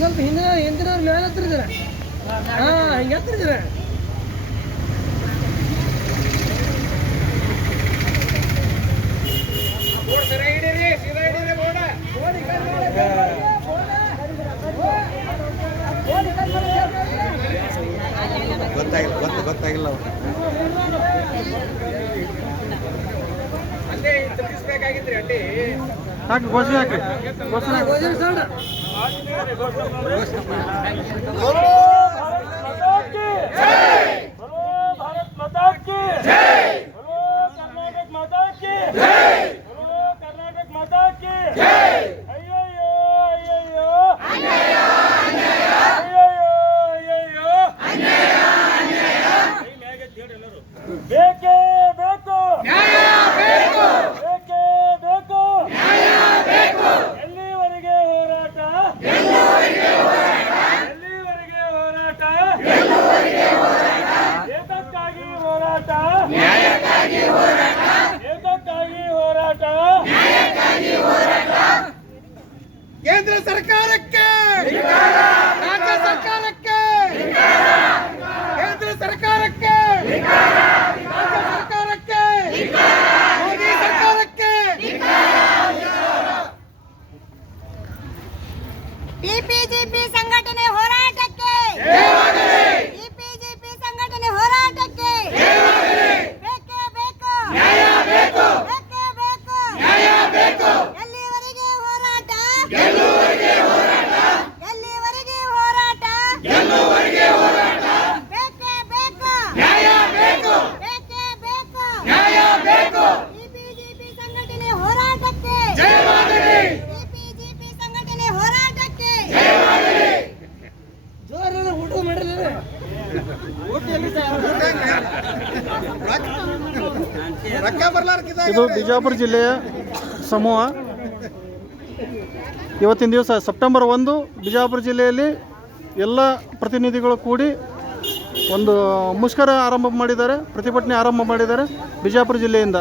ಸ್ವಲ್ಪ ಹಿಂದಿನವ್ರು ಮೇಲೆ ಹತ್ತಿರಿದ್ದಾರೆ. ಹಿಂಗೆ ಹತ್ತಿರಿದ್ದಾರೆ. ಗೊತ್ತಾಗಿಲ್ಲ ಅಲ್ಲೇ ತಿಳಿಸ್ಬೇಕಾಗಿದ್ರಿ ಅಡ್ಡಿ ಹಾಕಿ ಘೋಷಣೆ ಹಾಕಿ ಘೋಷಣೆ भारत माता की जय, कर्नाटक माता की जय, कर्नाटक माता की जय. अय्यो अय्यो अन्याय अन्याय अय्यो अय्यो अन्याय अन्याय ಬೇಕೇ ಬೇಕು ನ್ಯಾಯ ಬೇಕು ಬೇಕೇ ಬೇಕು ನ್ಯಾಯ ಬೇಕು ಎಲ್ಲಿವರೆಗೆ ಹೋರಾಟ ಎಲ್ಲಿವರೆಗೆ ಹೋರಾಟ ಎಲ್ಲಿವರೆಗೆ ಹೋರಾಟ ಎಲ್ಲಿವರೆಗೆ ಹೋರಾಟ ಏಕಕ್ಕಾಗಿ ಹೋರಾಟ ನ್ಯಾಯಕ್ಕಾಗಿ ಹೋರಾಟ ಏಕಕ್ಕಾಗಿ ಹೋರಾಟ ನ್ಯಾಯಕ್ಕಾಗಿ ಹೋರಾಟ ಕೇಂದ್ರ ಸರ್ಕಾರಕ್ಕೆ ರಾಜ್ಯ ಸರ್ಕಾರಕ್ಕೆ ಕೇಂದ್ರ ಸರ್ಕಾರಕ್ಕೆ ರಾಜ್ಯ ಸರ್ಕಾರಕ್ಕೆ ಮೋದಿ ಸರ್ಕಾರಕ್ಕೆ ಟಿಪಿಜಿಪಿ ಸಂಘಟನೆ ಹೋರಾಟಕ್ಕೆ ಟಿಪಿಜಿಪಿ ಸಂಘಟನೆ ಹೋರಾಟಕ್ಕೆ ಬೇಕೇ ಬೇಕು ನ್ಯಾಯ ಬೇಕು ಬೇಕೇ ಬೇಕು ನ್ಯಾಯ ಬೇಕು ಎಲ್ಲಿವರೆಗೆ ಹೋರಾಟ ಎಲ್ಲಿವರೆಗೆ ಹೋರಾಟ ಎಲ್ಲಿವರೆಗೆ ಹೋರಾಟ ಎಲ್ಲಿವರೆಗೆ ಹೋರಾಟ ಬೇಕೇ ಬೇಕು ನ್ಯಾಯ ಬೇಕು ಬೇಕೇ ಬೇಕು ನ್ಯಾಯ ಬೇಕು ಟಿಪಿಜಿಪಿ ಸಂಘಟನೆ ಹೋರಾಟಕ್ಕೆ ಜಯವಾಗಲಿ ಟಿಪಿಜಿಪಿ ಸಂಘಟನೆ ಹೋರಾಟಕ್ಕೆ ಜಯವಾಗಲಿ ಜೋರೆಲ್ಲ ಊಟ ಮಾಡಿರಲಿಲ್ಲ. ಇದು ಬಿಜಾಪುರ ಜಿಲ್ಲೆಯ ಸಮೂಹ. ಇವತ್ತಿನ ದಿವಸ ಸೆಪ್ಟೆಂಬರ್ 1 ಬಿಜಾಪುರ ಜಿಲ್ಲೆಯಲ್ಲಿ ಎಲ್ಲ ಪ್ರತಿನಿಧಿಗಳು ಕೂಡಿ ಒಂದು ಮುಷ್ಕರ ಆರಂಭ ಮಾಡಿದ್ದಾರೆ, ಪ್ರತಿಭಟನೆ ಆರಂಭ ಮಾಡಿದ್ದಾರೆ ಬಿಜಾಪುರ ಜಿಲ್ಲೆಯಿಂದ.